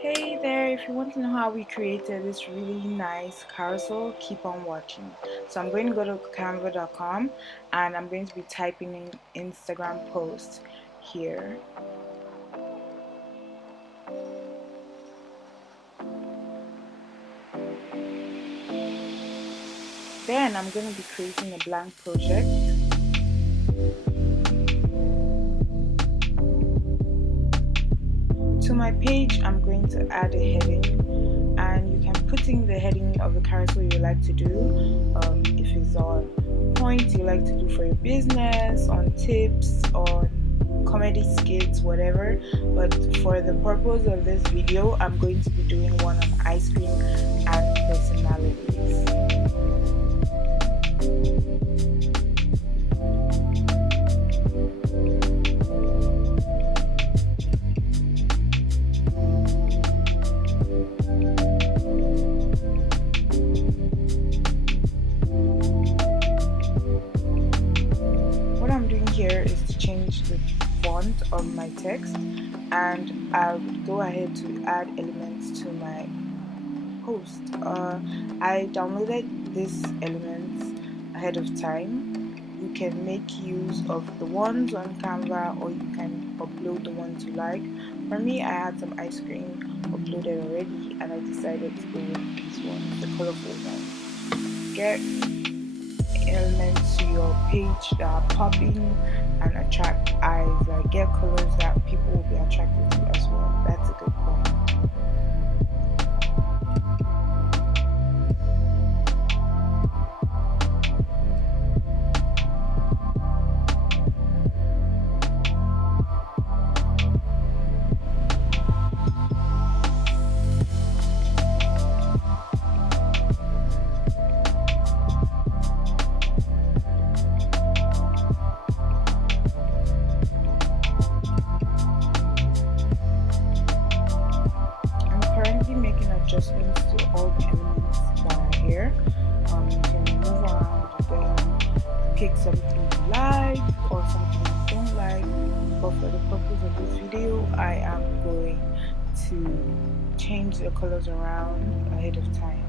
Hey there, if you want to know how we created this really nice carousel, keep on watching. So I'm going to go to canva.com and I'm going to be typing in Instagram post here. Then I'm going to be creating a blank project. To my page, I'm going to add a heading, and you can put in the heading of the carousel you like to do. If it's on points you like to do for your business, on tips, on comedy skits, whatever. But for the purpose of this video, I'm going to be doing one on ice cream and personalities. What I'm doing here is to change the font of my text, and I would go ahead to add elements to my post. I downloaded these elements ahead of time. You can make use of the ones on Canva, or you can upload the ones you like. For me, I had some ice cream uploaded already, and I decided to go with these ones, the colorful ones. Get elements to your page that are popping and attract eyes, like get colors that people will be attracted to as well. That's a good point. Making adjustments to all the elements that are here. You can move around them, pick something you like or something you don't like, but for the purpose of this video I am going to change the colors around ahead of time.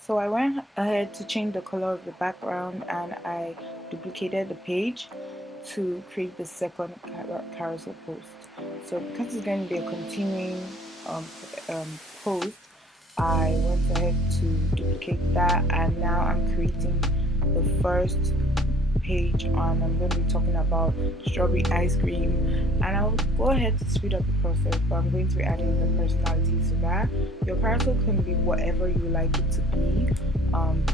So I went ahead to change the color of the background, and I duplicated the page to create the second carousel post. So because it's going to be a continuing post, I went ahead to duplicate that, and now I'm creating the first page on. I'm going to be talking about strawberry ice cream, and I'll go ahead to speed up the process, but I'm going to be adding the personality to that. Your carousel can be whatever you like it to be.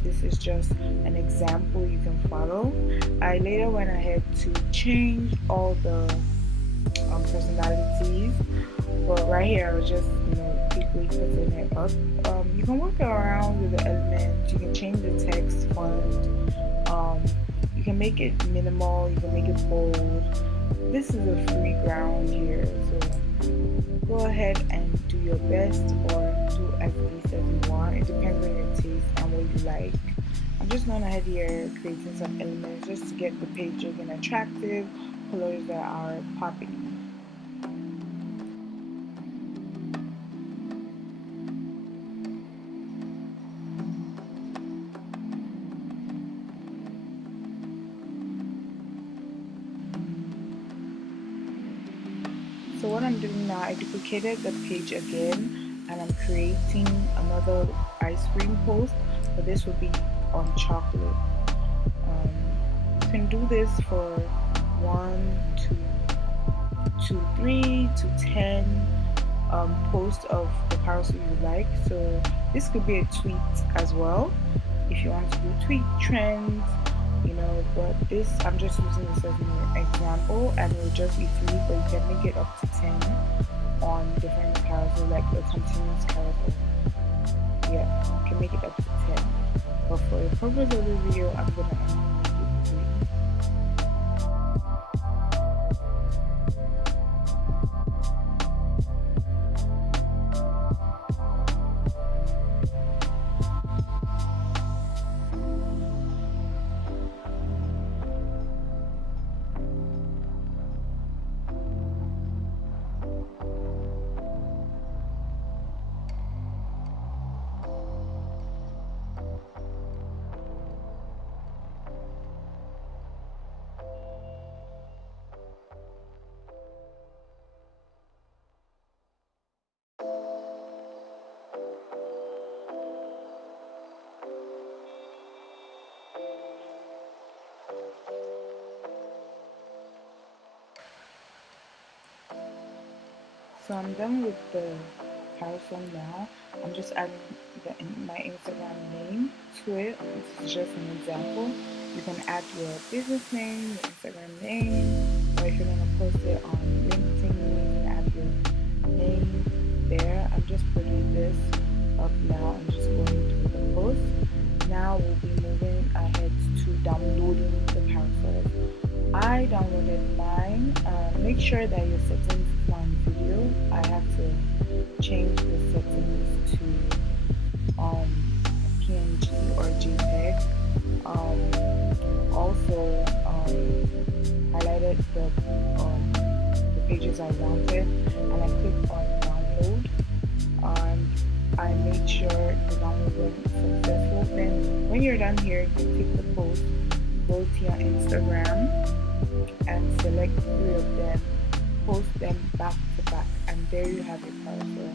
This is just an example you can follow. I later went ahead to change all the personalities, but right here I was just quickly putting it up. You can work around with the elements, you can change the text font, you can make it minimal, you can make it bold. This is a free ground here, so go ahead and do your best, or do as least as you want. It depends on your taste and what you like. I'm just going ahead here creating some elements just to get the page looking attractive, colors that are popping. So what I'm doing now, I duplicated the page again, and I'm creating another ice cream post, but this will be on chocolate. You can do this for 1 to 3 to 10 posts of the carousel you like. So this could be a tweet as well if you want to do tweet trends, but this, I'm just using this as an example, and it will just be 3, but you can make it up to 10 on different carousel, like a continuous carousel. Yeah, you can make it up to 10. But for the purpose of the video, I'm gonna only make it 3. So I'm done with the carousel now. I'm just adding my Instagram name to it. This is just an example. You can add your business name, your Instagram name, or if you're gonna post it on LinkedIn, you can add your name there. I'm just putting this up now. I'm just going through the post. Now we'll be moving ahead to downloading the carousel. I downloaded mine. Make sure that your settings is not on video. I have to change the settings to PNG or JPEG. Also, highlighted the pages I wanted, and I clicked on download. And I made sure the download was successful. Then, when you're done here, you take the post, go to your Instagram, and select 3 of them, post them back to back, and there you have your carousel.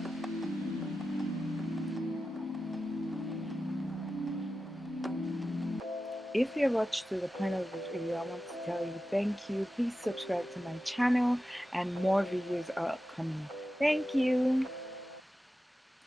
If you watched to the point of this video, I want to tell you thank you. Please subscribe to my channel, and more videos are upcoming. Thank you.